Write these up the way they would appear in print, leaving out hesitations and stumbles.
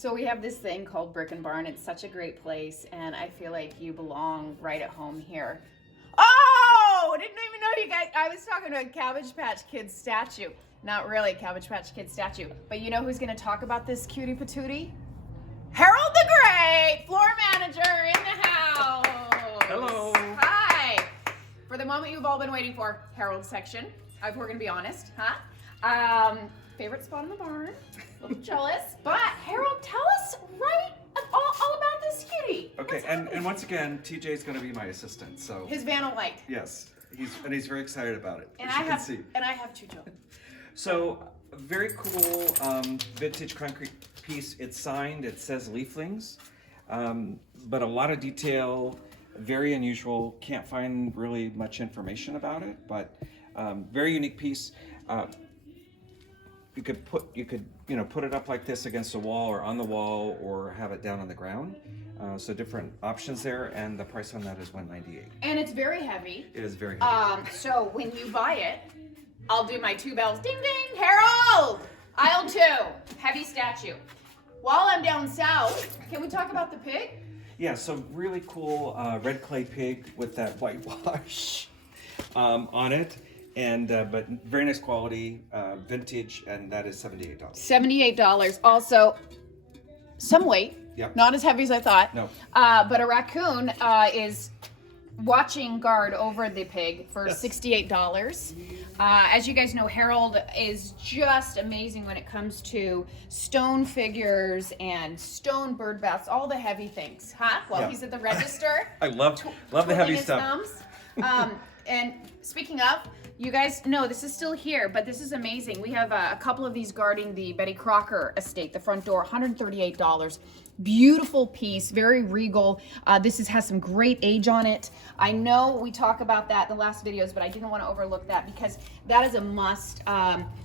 So we have this thing called Brick and Barn. It's such a great place, and I feel like you belong right at home here. Oh, I didn't even know you guys. I was talking about Cabbage Patch Kids statue. Not really Cabbage Patch Kids statue, but you know who's going to talk about this cutie patootie? Harold the Great, floor manager in the house. Hello. Hi. For the moment you've all been waiting for, Harold's section. If we're going to be honest, huh? Favorite spot in the barn. A little jealous, but Harold, tell us all about this cutie. Okay, and once again, TJ's going to be my assistant. So his Vanillite. yes, he's very excited about it. And as you can see. And I have two children. So very cool vintage concrete piece. It's signed. It says Leaflings, but a lot of detail. Very unusual. Can't find really much information about it, but very unique piece. You could put it up like this against a wall or on the wall, or have it down on the ground. So different options there, and the price on that is $198. And it's very heavy. It is very heavy. So when you buy it, I'll do my 2 bells. Ding ding, Harold! Aisle 2, heavy statue. While I'm down south, can we talk about the pig? Yeah, so really cool red clay pig with that whitewash on it. And but very nice quality, vintage, and that is $78. $78. Also, some weight. Yep. Not as heavy as I thought. No. But a raccoon is watching guard over the pig for $68. As you guys know, Harold is just amazing when it comes to stone figures and stone bird baths, all the heavy things, huh? Well, Yeah. he's at the register. I love the heavy stuff. And speaking of, you guys know this is still here, but this is amazing. We have a couple of these guarding the Betty Crocker estate, the front door, $138. Beautiful piece, very regal. This has some great age on it. I know we talk about that in the last videos, but I didn't want to overlook that because that is a must.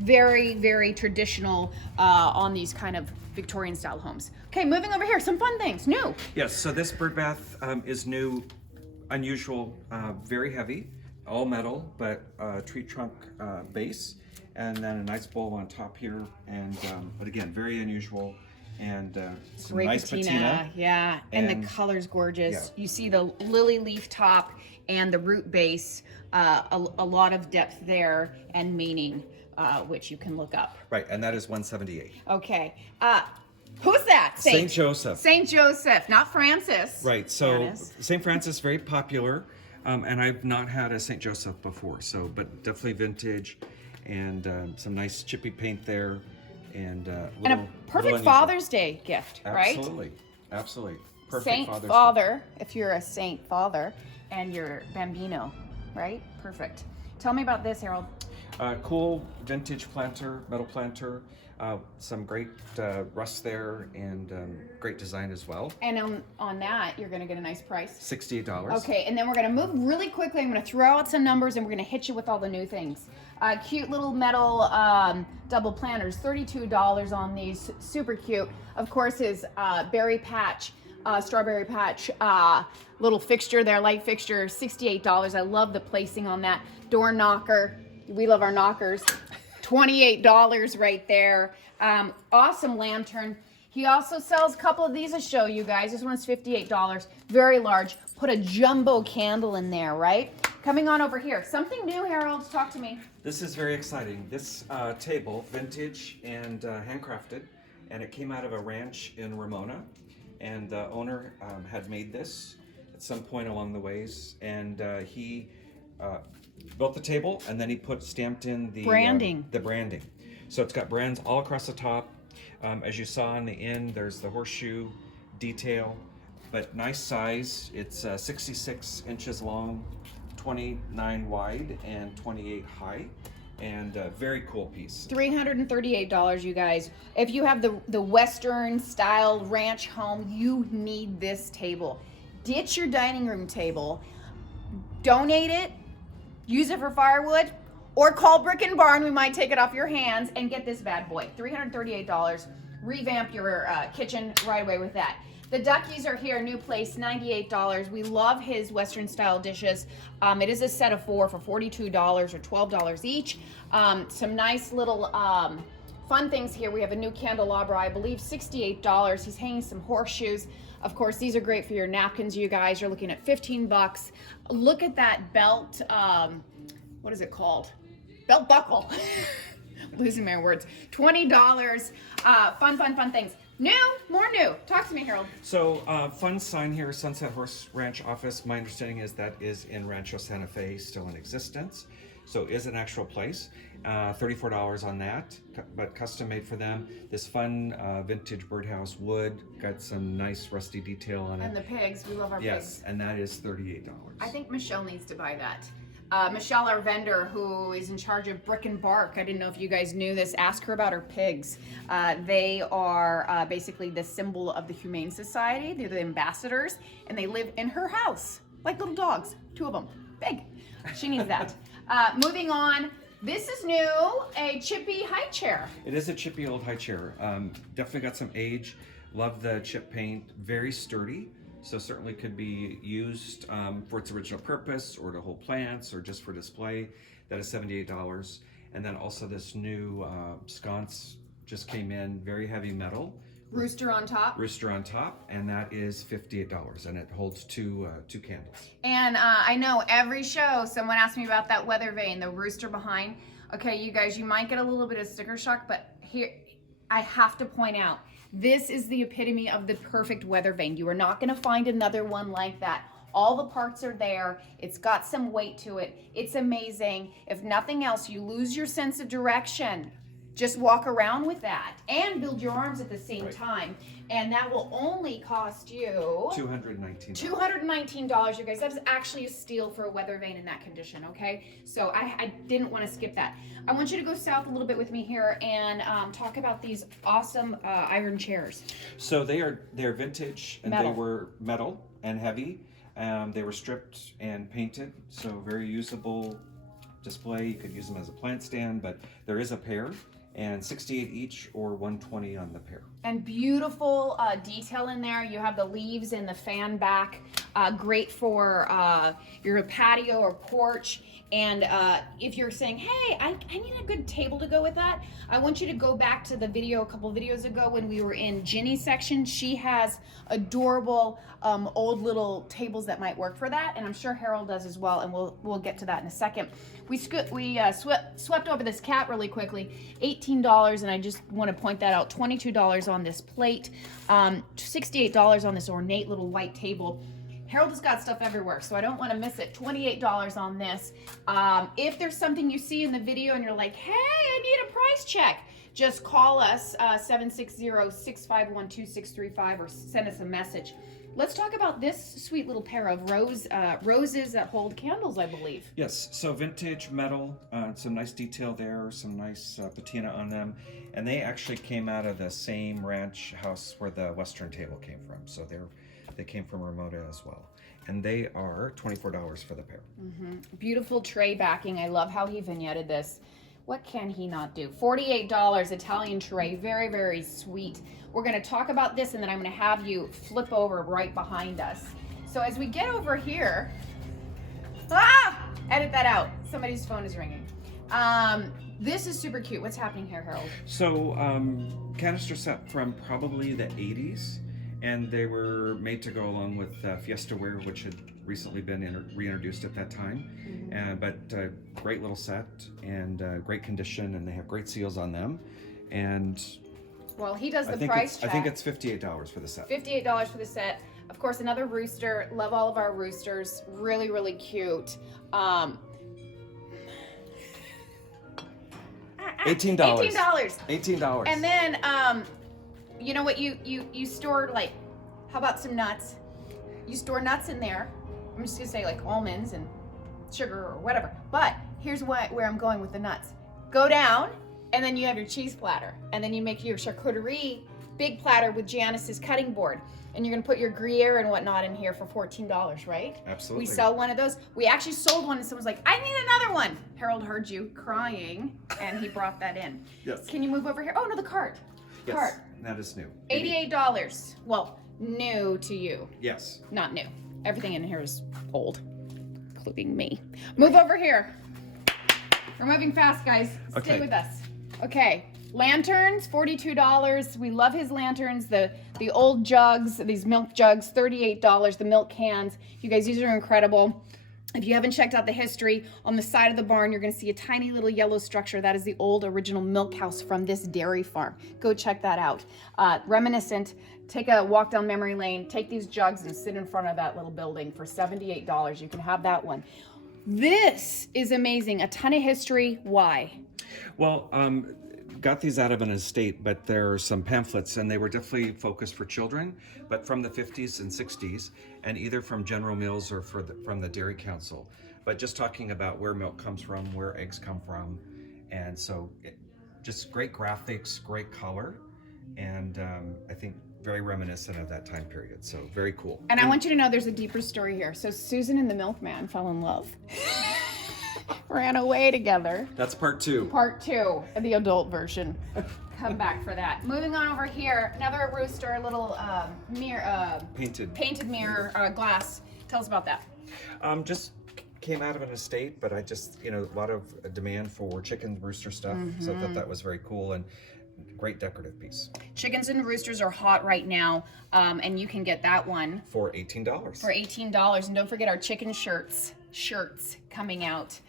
Very, very traditional on these kind of Victorian style homes. Okay, moving over here, some fun things, new. Yes, so this bird bath is new, unusual, very heavy, all metal, but tree trunk base, and then a nice bowl on top here, and but again, very unusual, and some Great nice patina. Yeah, and the color's gorgeous. Yeah. You see the lily leaf top and the root base, a lot of depth there and meaning, which you can look up. Right, and that is $178. Okay, who's that? Saint Joseph. Saint Joseph, not Francis. Right, so Janice. St. Francis, very popular, and I've not had a St. Joseph before, so but definitely vintage, and some nice chippy paint there, and a perfect Father's Day gift, right? Absolutely, absolutely. Perfect Saint Father's Father, if you're a Saint Father, and you're Bambino, right? Perfect. Tell me about this, Harold. Cool vintage planter, metal planter, some great rust there, and great design as well. And on that, you're going to get a nice price. $68. Okay, and then we're going to move really quickly. I'm going to throw out some numbers, and we're going to hit you with all the new things. Cute little metal double planters, $32 on these. Super cute. Of course, his berry patch, strawberry patch little fixture there, light fixture, $68. I love the placing on that. Door knocker. We love our knockers. $28 right there. Awesome lantern. He also sells a couple of these to show you guys. This one's $58. Very large. Put a jumbo candle in there, right? Coming on over here. Something new, Harold. Talk to me. This is very exciting. This table, vintage and handcrafted, and it came out of a ranch in Ramona, and the owner had made this at some point along the ways, and he built the table, and then he stamped in the branding. The branding. So it's got brands all across the top. As you saw on the end, there's the horseshoe detail, but nice size. It's 66 inches long, 29 wide, and 28 high, and very cool piece. $338, you guys. If you have the Western style ranch home, you need this table. Ditch your dining room table, donate it, use it for firewood, or call Brick and Barn. We might take it off your hands and get this bad boy. $338. Revamp your kitchen right away with that. The duckies are here, new place, $98. We love his Western style dishes. It is a set of 4 for $42 or $12 each. Some nice little Fun things here. We have a new candelabra, I believe $68. He's hanging some horseshoes. Of course, these are great for your napkins, you guys. You're looking at 15 bucks. Look at that belt, what is it called? Belt buckle. Losing my words. $20. Fun things. More new. Talk to me, Harold. So, fun sign here, Sunset Horse Ranch office. My understanding is that is in Rancho Santa Fe, still in existence. So is an actual place. $34 on that, but custom made for them. This fun vintage birdhouse wood, got some nice rusty detail on it. And the pigs, we love our pigs. Yes, and that is $38. I think Michelle needs to buy that. Michelle, our vendor, who is in charge of Brick and Bark, I didn't know if you guys knew this, ask her about her pigs. They are basically the symbol of the Humane Society. They're the ambassadors, and they live in her house, like little dogs, 2 of them, big. She needs that. Moving on, this is new, a chippy high chair. It is a chippy old high chair. Definitely got some age. Love the chip paint, very sturdy. So certainly could be used for its original purpose, or to hold plants, or just for display. That is $78. And then also this new sconce just came in, very heavy metal. Rooster on top. Rooster on top, and that is $58, and it holds two candles. And I know every show someone asks me about that weather vane, the rooster behind. Okay, you guys, you might get a little bit of sticker shock, but here, I have to point out, this is the epitome of the perfect weather vane. You are not gonna find another one like that. All the parts are there. It's got some weight to it. It's amazing. If nothing else, you lose your sense of direction. Just walk around with that and build your arms at the same time. And that will only cost you $219. $219, you guys. That is actually a steal for a weather vane in that condition, okay? So I didn't want to skip that. I want you to go south a little bit with me here and talk about these awesome iron chairs. So they're vintage, and Metal. they were metal and heavy. They were stripped and painted, so very usable display. You could use them as a plant stand, but there is a pair. And $68 each, or $120 on the pair. And beautiful detail in there. You have the leaves and the fan back. Great for your patio or porch. And if you're saying, hey, I need a good table to go with that, I want you to go back to the video a couple videos ago when we were in Ginny's section. She has adorable old little tables that might work for that, and I'm sure Harold does as well, and we'll get to that in a second. We swept over this cat really quickly. $18, and I just want to point that out. $22 on this plate, $68 on this ornate little white table. Harold has got stuff everywhere, so I don't want to miss it. $28 on this. If there's something you see in the video and you're like, hey, I need a price check, just call us 760-651-2635 or send us a message. Let's talk about this sweet little pair of roses that hold candles, I believe. Yes, so vintage metal, some nice detail there, some nice patina on them. And they actually came out of the same ranch house where the Western table came from. So they came from Ramona as well. And they are $24 for the pair. Beautiful tray backing. I love how he vignetted this. What can he not do? $48 Italian tray, very, very sweet. We're gonna talk about this, and then I'm gonna have you flip over right behind us. So as we get over here, edit that out. Somebody's phone is ringing. This is super cute. What's happening here, Harold? So canister set from probably the 80s, and they were made to go along with Fiestaware, which had recently been reintroduced at that time. But great little set, and great condition, and they have great seals on them. And well, he does the price check. I think it's $58 for the set. $58 for the set. Of course, another rooster. Love all of our roosters. Really, really cute. $18. $18. And then, you know what? You store, like, how about some nuts? You store nuts in there. I'm just gonna say like almonds and sugar or whatever. But here's where I'm going with the nuts. Go down, and then you have your cheese platter, and then you make your charcuterie big platter with Janice's cutting board, and you're gonna put your Gruyere and whatnot in here for $14, right? Absolutely. We sell one of those. We actually sold one, and someone's like, I need another one. Harold heard you crying, and he brought that in. Yes. Can you move over here? Oh no, the cart. Yes, Cart. that is new. $88. Well, new to you. Yes. Not new. Everything in here is old, including me. Move over here. We're moving fast, guys. Stay Okay. with us. Okay, Lanterns, $42. We love his lanterns. The old jugs, these milk jugs, $38. The milk cans. You guys, these are incredible. If you haven't checked out the history, on the side of the barn, you're going to see a tiny little yellow structure. That is the old original milk house from this dairy farm. Go check that out. Reminiscent. Take a walk down memory lane. Take these jugs and sit in front of that little building for $78. You can have that one. This is amazing. A ton of history. Why? Well, got these out of an estate, but there are some pamphlets, and they were definitely focused for children, but from the 50s and 60s, and either from General Mills or from the Dairy Council. But just talking about where milk comes from, where eggs come from, and so just great graphics, great color, and I think very reminiscent of that time period. So very cool. And I want you to know there's a deeper story here. So Susan and the milkman fell in love. Ran away together. That's part 2. Part 2, the adult version. Come back for that. Moving on over here, another rooster, a little mirror, painted mirror, glass. Tell us about that. Just came out of an estate, but I just, a lot of demand for chicken rooster stuff. So I thought that was very cool and great decorative piece. Chickens and roosters are hot right now, and you can get that one for $18. For $18, and don't forget our chicken shirts coming out.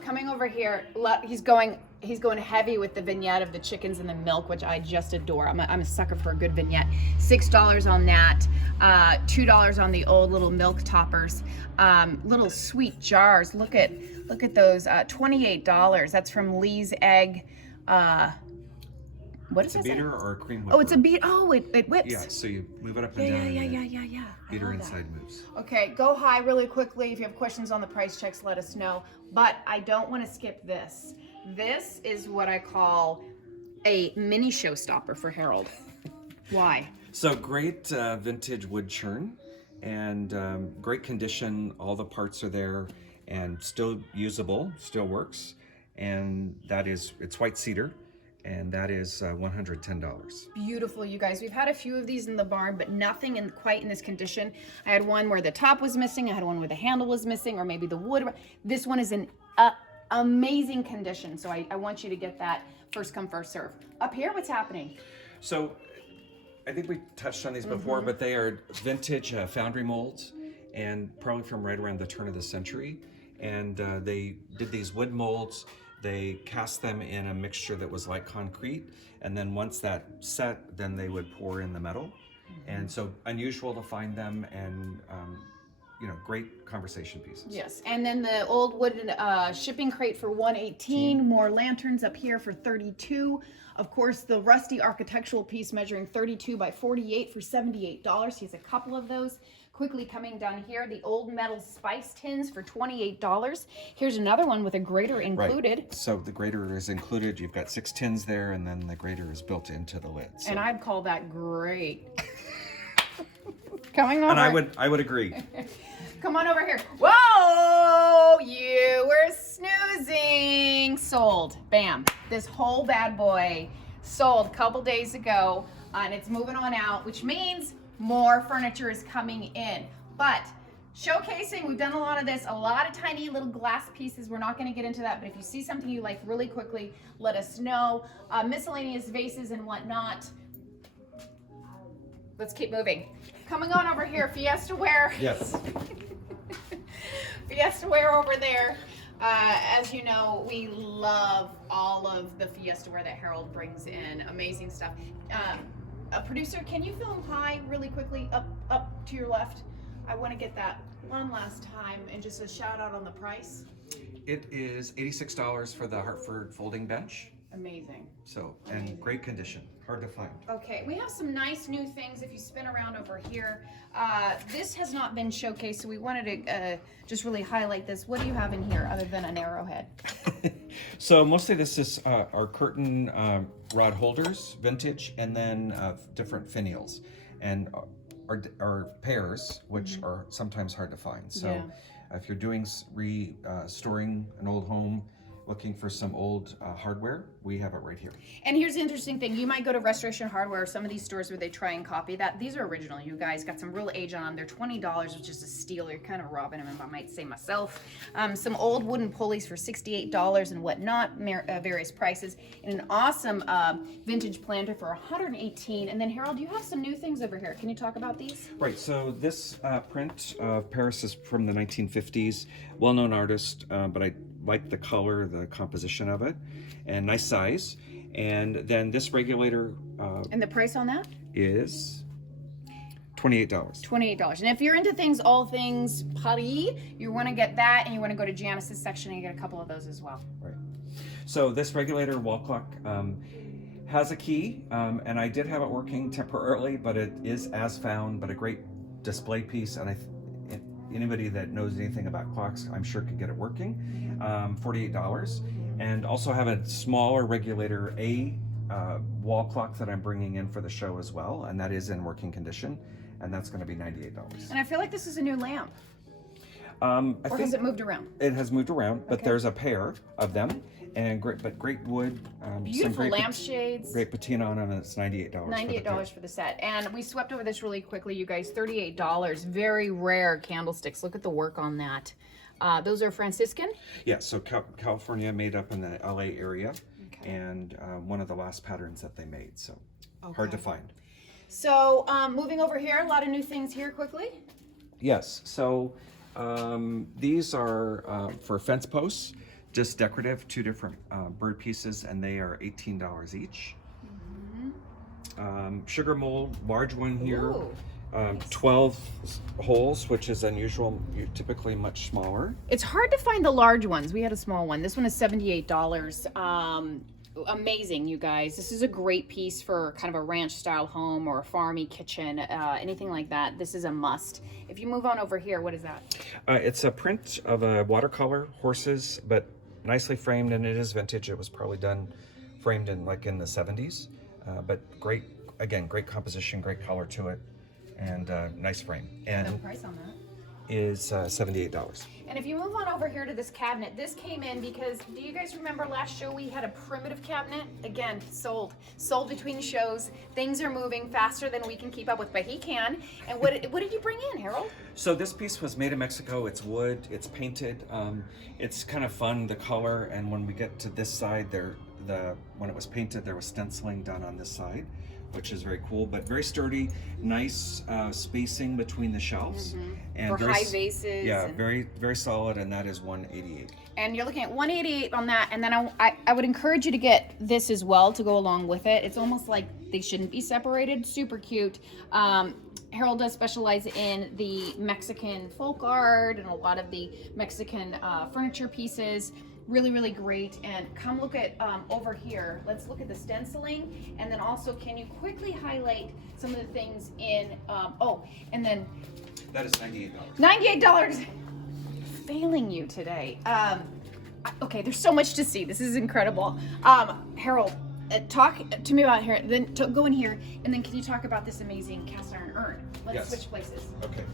Coming over here, he's going heavy with the vignette of the chickens and the milk, which I just adore. I'm a sucker for a good vignette. $6 on that, $2 on the old little milk toppers, little sweet jars. Look at those, $28. That's from Lee's Egg. What is it? It's a beater or a cream whipper? Oh, it's a beat. Oh, it whips. Yeah, so you move it up and down. Yeah. Beater inside moves. Okay, go high really quickly. If you have questions on the price checks, let us know. But I don't want to skip this. This is what I call a mini showstopper for Harold. Why? So great vintage wood churn and great condition. All the parts are there and still usable, still works. And it's white cedar. And that is $110. Beautiful, you guys. We've had a few of these in the barn, but nothing quite in this condition. I had one where the top was missing. I had one where the handle was missing, or maybe the wood. This one is in amazing condition. So I want you to get that first come, first serve. Up here, what's happening? So I think we touched on these before, but they are vintage foundry molds, and probably from right around the turn of the century. And they did these wood molds. They cast them in a mixture that was like concrete, and then once that set, then they would pour in the metal. And so unusual to find them, and great conversation pieces. Yes, and then the old wooden shipping crate for $118. More lanterns up here for $32. Of course, the rusty architectural piece measuring 32 by 48 for $78. He has a couple of those. Quickly coming down here, the old metal spice tins for $28. Here's another one with a grater included. Right. So the grater is included. You've got 6 tins there, and then the grater is built into the lid. So. And I'd call that great. Coming over. And I would agree. Come on over here. Whoa! You were snoozing. Sold. Bam. This whole bad boy sold a couple days ago, and it's moving on out, which means more furniture is coming in. But showcasing, we've done a lot of this, a lot of tiny little glass pieces. We're not going to get into that, but if you see something you like really quickly, let us know. Miscellaneous vases and whatnot. Let's keep moving. Coming on over here, Fiestaware. Yes. Fiestaware over there. As you know, we love all of the Fiestaware that Harold brings in. Amazing stuff. Producer, can you film high really quickly up to your left? I want to get that one last time, and just a shout out on the price. It is $86 for the Hartford folding bench. Amazing. So, and great condition, hard to find. Okay, we have some nice new things if you spin around over here. This has not been showcased, so we wanted to just really highlight this. What do you have in here other than an arrowhead? So mostly this is our curtain rod holders, vintage, and then different finials, and our pairs, which are sometimes hard to find. So if you're doing restoring an old home, looking for some old hardware, we have it right here. And here's the interesting thing. You might go to Restoration Hardware or some of these stores where they try and copy that. These are original, you guys. Got some real age on them. They're $20, which is a steal. You're kind of robbing them, if I might say myself. Some old wooden pulleys for $68 and whatnot, various prices. And an awesome vintage planter for $118. And then, Harold, you have some new things over here. Can you talk about these? Right, so this print of Paris is from the 1950s. Well-known artist, but I like the color, the composition of it, and nice size. And then this regulator And the price on that? is $28. $28. And if you're into things, all things Paris, you want to get that, and you want to go to Janice's section and get a couple of those as well. Right. So this regulator wall clock has a key, and I did have it working temporarily, but it is as found, but a great display piece. And anybody that knows anything about clocks, I'm sure could get it working. $48. And also have a smaller regulator wall clock that I'm bringing in for the show as well, and that is in working condition, and that's going to be $98. And I feel like this is a new lamp. I Or think has it moved around? it has moved around, but Okay. there's a pair of them, and great wood. Beautiful great lampshades. Great patina on them, and it's $98. $98 for the set. And we swept over this really quickly, you guys. $38. Very rare candlesticks. Look at the work on that. Those are Franciscan. Yeah, so California, made up in the LA area, Okay. and one of the last patterns that they made, so hard to find. So moving over here, a lot of new things here quickly. Yes, so these are for fence posts, just decorative, 2 different bird pieces, and they are $18 each. Sugar mold, large one here. Ooh. 12 holes, which is unusual. You're typically much smaller. It's hard to find the large ones. We had a small one. This one is $78. Amazing, you guys. This is a great piece for kind of a ranch style home or a farmy kitchen, anything like that. This is a must. If you move on over here, what is that? It's a print of a watercolor horses, but nicely framed, and it is vintage. It was probably done framed in the 70s, but great, again, great composition, great color to it, and nice frame. And The price on that? is $78. And if you move on over here to this cabinet, this came in because, do you guys remember last show we had a primitive cabinet? Again, sold between shows. Things are moving faster than we can keep up with, but he can. And what did you bring in, Harold? So this piece was made in Mexico. It's wood, it's painted. It's kind of fun, the color, and when we get to this side, when it was painted, there was stenciling done on this side, which is very cool, but very sturdy, nice spacing between the shelves. And For high vases. Yeah, very, very solid, and that is $188. And you're looking at $188 on that, and then I would encourage you to get this as well to go along with it. It's almost like they shouldn't be separated. Super cute. Harold does specialize in the Mexican folk art and a lot of the Mexican furniture pieces. Really, really great. And come look at over here. Let's look at the stenciling, and then also, can you quickly highlight some of the things in? And then That is $98. $98. Failing you today. Okay, there's so much to see. This is incredible. Harold, talk to me about here. Then go in here, and then can you talk about this amazing cast iron urn? Let's Yes. switch places. Okay.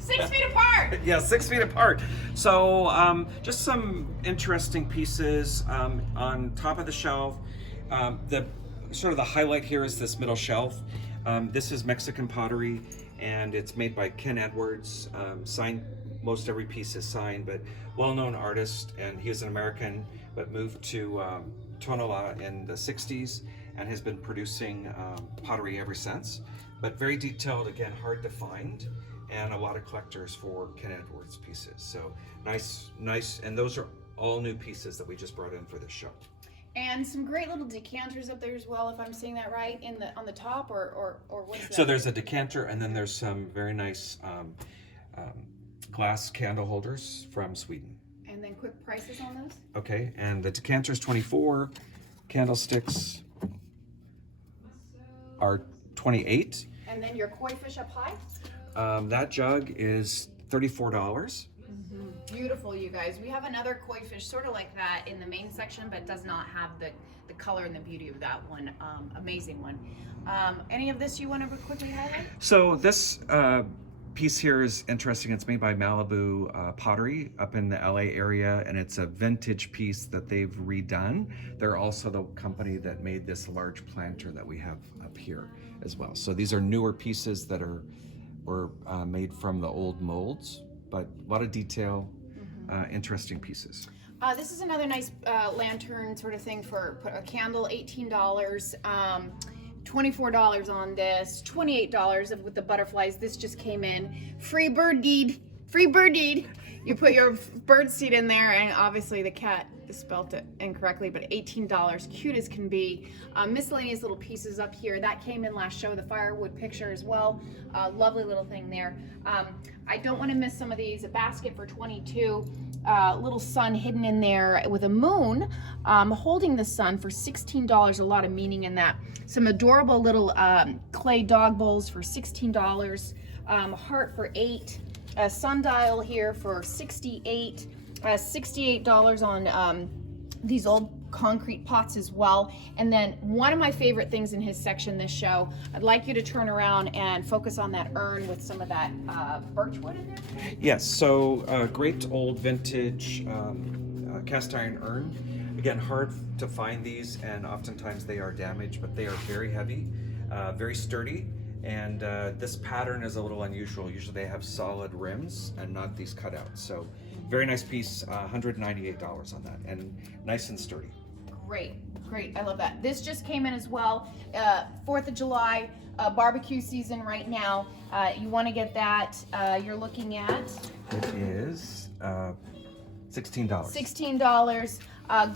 6 feet apart. Yeah, 6 feet apart. So just some interesting pieces on top of the shelf. The highlight here is this middle shelf. This is Mexican pottery, and it's made by Ken Edwards. Signed, most every piece is signed, but well-known artist, and he is an American, but moved to Tonalá in the 60s and has been producing pottery ever since. But very detailed, again, hard to find, and a lot of collectors for Ken Edwards pieces. So nice, and those are all new pieces that we just brought in for this show. And some great little decanters up there as well, if I'm seeing that right, on the top, or what is that? So there's a decanter, and then there's some very nice glass candle holders from Sweden. And then quick prices on those? Okay, and the decanter's $24, candlesticks are $28. And then your koi fish up high? That jug is $34. Beautiful, you guys. We have another koi fish sort of like that in the main section, but does not have the color and the beauty of that one. Amazing one. Any of this you want to quickly highlight? So this piece here is interesting. It's made by Malibu Pottery up in the LA area, and it's a vintage piece that they've redone. They're also the company that made this large planter that we have up here as well. So these are newer pieces that were made from the old molds, but a lot of detail, interesting pieces. This is another nice lantern sort of thing for a candle, $18. $24 on this, $28 with the butterflies. This just came in. Free bird deed. Free bird deed. You put your bird seed in there, and obviously the cat spelt it incorrectly, but $18. Cute as can be. Miscellaneous little pieces up here. That came in last show, the firewood picture as well. Lovely little thing there. I don't want to miss some of these. A basket for $22. Little sun hidden in there with a moon holding the sun for $16. A lot of meaning in that. Some adorable little clay dog bowls for $16. Heart for $8. A sundial here for $68. $68 on these old concrete pots as well. And then one of my favorite things in his section this show, I'd like you to turn around and focus on that urn with some of that birch wood in there. Yes, so great old vintage cast iron urn. Again, hard to find these, and oftentimes they are damaged, but they are very heavy, very sturdy. And this pattern is a little unusual. Usually they have solid rims and not these cutouts. So very nice piece, $198 on that, and nice and sturdy. Great, great, I love that. This just came in as well. 4th of July, barbecue season right now. You want to get that. You're looking at? It is $16. $16.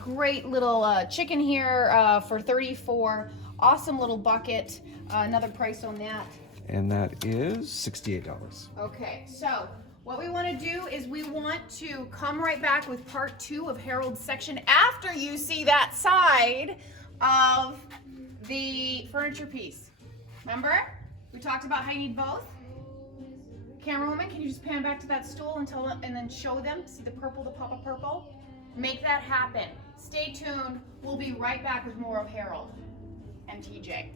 Great little chicken here for $34. Awesome little bucket. Another price on that. And that is $68. Okay, so what we want to do is we want to come right back with part 2 of Harold's section after you see that side of the furniture piece. Remember? We talked about how you need both. Camerawoman, can you just pan back to that stool and then show them? See the purple, the pop of purple? Make that happen. Stay tuned. We'll be right back with more of Harold and TJ.